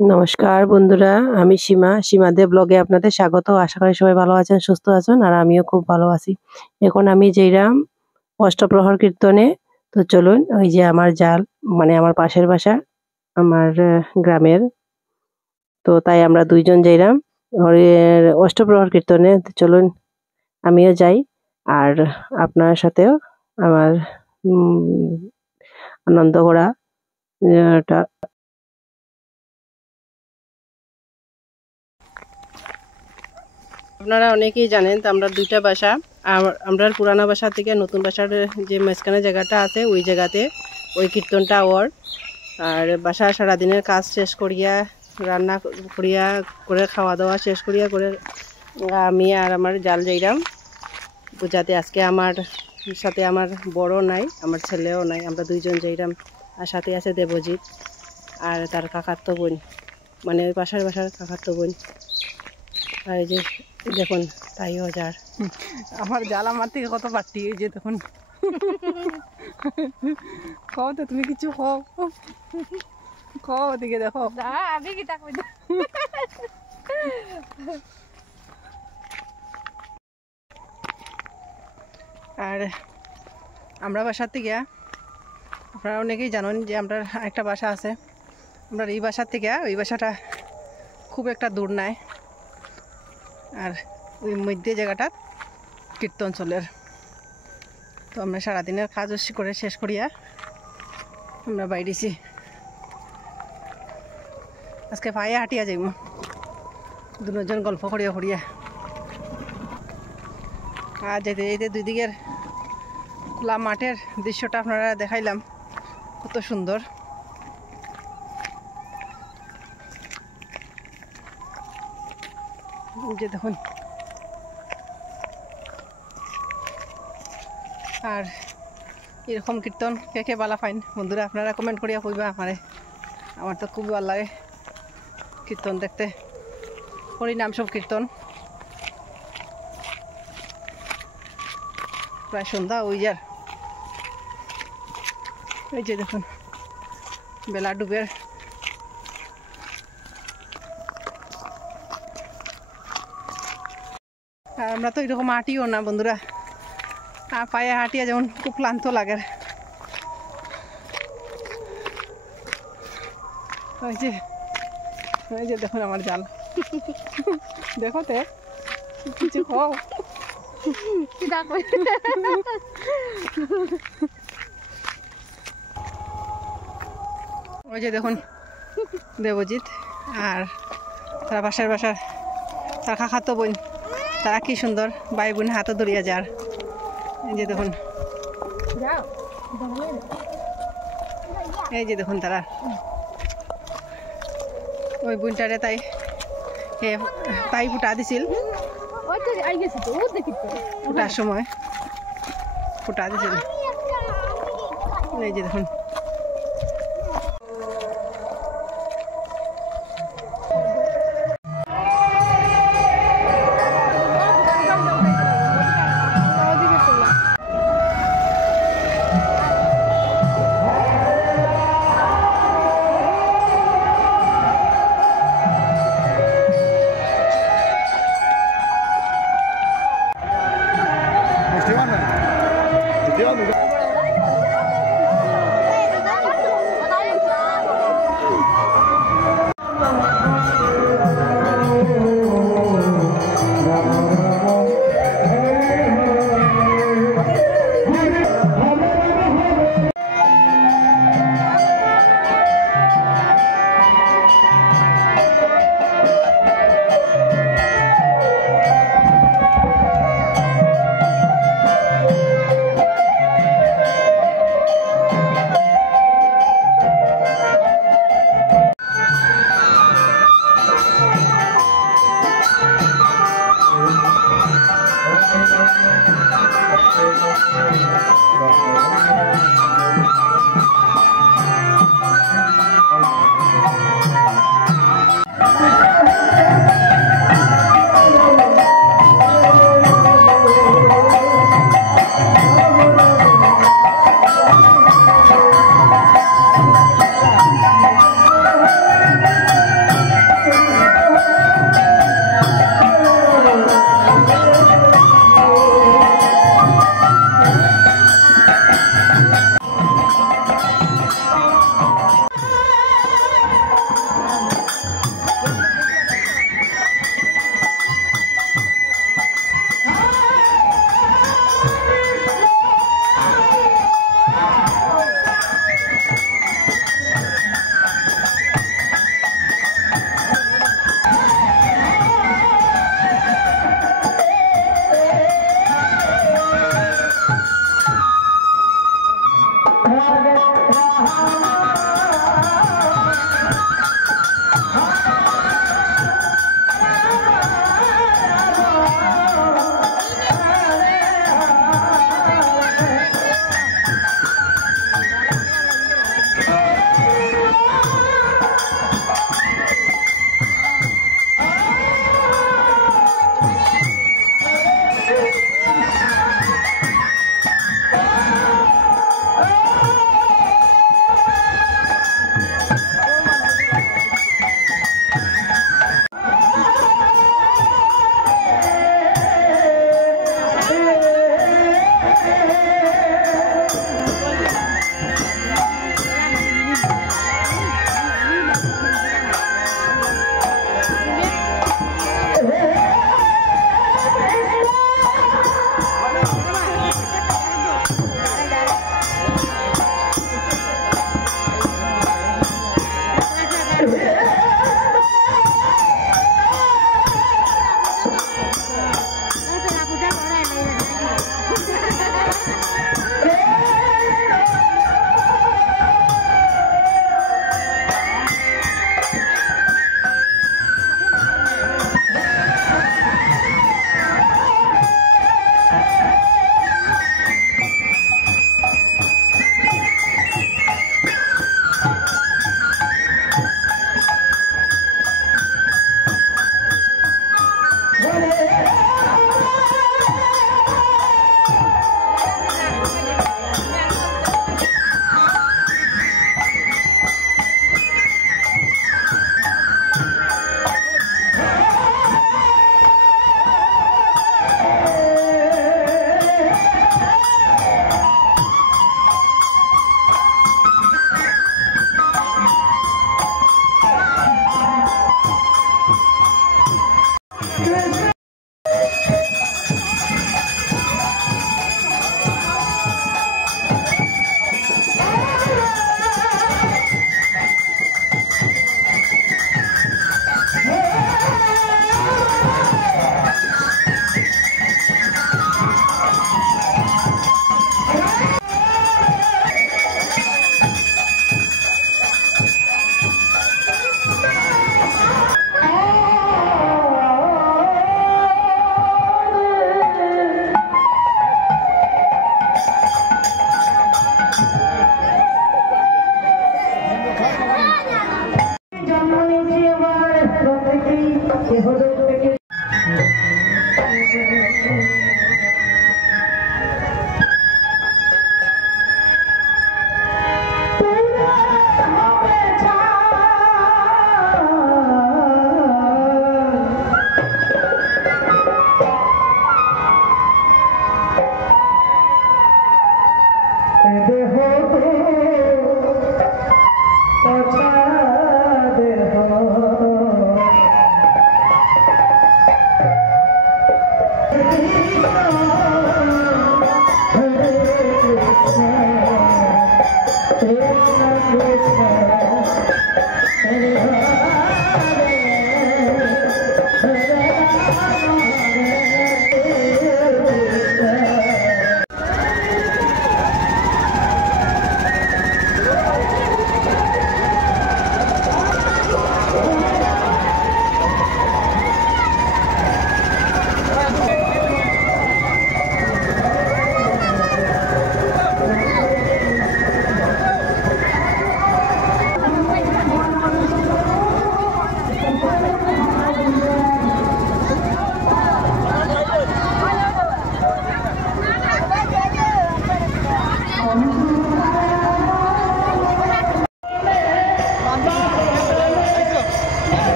নমস্কার বন্ধুরা, আমি সীমাদের ব্লগে আপনাদের স্বাগত। আশা করি সবাই ভালো আছেন, সুস্থ আছেন আর আমিও খুব ভালো আছি। এখন আমি যেইরাম অষ্টপ্রহর কীর্তনে। তো চলুন ওই যে আমার জাল মানে আমার পাশের বাসা আমার গ্রামের। তো তাই আমরা ২ জন যাইরাম অষ্টপ্রহর কীর্তনে। তো চলুন আমিও যাই আর আপনার সাথেও আমার আনন্দ করা টা আপনারা অনেকেই জানেন তো আমরা ২টা বাসা আমরা পুরানো বাসা থেকে নতুন বাসার যে মাঝখানে জায়গাটা আছে ওই জায়গাতে ওই কীর্তনটা ওর আর বাসা সারাদিনের কাজ শেষ করিয়া রান্না করিয়া করে খাওয়া দাওয়া শেষ করিয়া করে আমি আর আমার জাল যাইরাম পূজাতে। আজকে আমার সাথে আমার বড় নাই, আমার ছেলেও নাই, আমরা ২ জন যাইরাম। আর সাথে আছে দেবজিৎ আর তার কাকাতো বোন, মানে ওই পাশের বাসার কাকাতো বোন। আর এই যে দেখুন তাইও যার আমার জাল আমার থেকে কত পারতি, এই যে দেখুন। খাও তো, তুমি কিছু খাও, খাও ওদিকে দেখো। আমি কি তাকবো আর আমরা বাসার থেকে আপনারা অনেকেই জানেন যে আমরা একটা বাসা আছে। আমরা এই বাসার থেকে ওই বাসাটা খুব একটা দূর নাই, আর ওই মধ্যে জায়গাটা কীর্তন চলের। তো আমরা সারাদিনের কাজ করে শেষ করিয়া আমরা বাইরেছি। আজকে পায়ে হাঁটিয়া যাইব, দুজন গল্প করিয়া করিয়া। আর যেতে যেতে দুই দিকের খোলা মাঠের দৃশ্যটা আপনারা দেখাইলাম, কত সুন্দর। যে দেখুন, আর এরকম কীর্তন কে কে বালা ফাইন বন্ধুরা আপনারা কমেন্ট করিয়া কইবা আমারে। আমার তো খুব ভালো লাগে কীর্তন দেখতে, হরিনাম সব কীর্তন। প্রায় সন্ধ্যা ওই যার, এই যে দেখুন বেলা ডুবের। আর আমরা তো এরকম হাঁটিও না বন্ধুরা, পায়ে হাঁটিয়া যেমন খুব ক্লান্ত লাগে। ওই যে ওই যে দেখুন আমার জাল, দেখো তে কিছু খাও। ওই যে দেখুন দেবজিৎ আর তারা বাসার তার কাকাতো বোন, তারা কি সুন্দর ভাই বোন হাতও ধরিয়া যার। এই যে দেখুন, এই যে দেখুন তারা ওই বোনটারে তাই ফুটা দিছিল, ফুটার সময় ফুটা দিছিল। এই যে দেখুন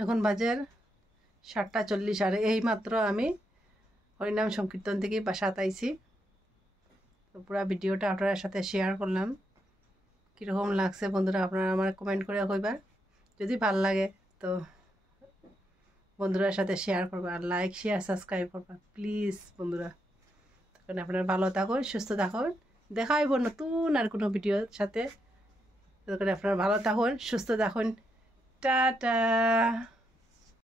এখন বাজে 7:40 আর এই মাত্র আমি হরিনাম সংকীর্তন থেকে বাসাত আইছি। তো পুরো ভিডিওটা আপনার সাথে শেয়ার করলাম। কীরকম লাগছে বন্ধুরা আপনারা আমার কমেন্ট করে কইবা। যদি ভাল লাগে তো বন্ধুরার সাথে শেয়ার করবা, আর লাইক শেয়ার সাবস্ক্রাইব করবা প্লিজ বন্ধুরা। তখন আপনারা ভালো থাকুন, সুস্থ থাকুন, দেখা হইব নতুন আর কোনো ভিডিওর সাথে। তখন আপনারা ভালো থাকুন, সুস্থ থাকুন, টাটা।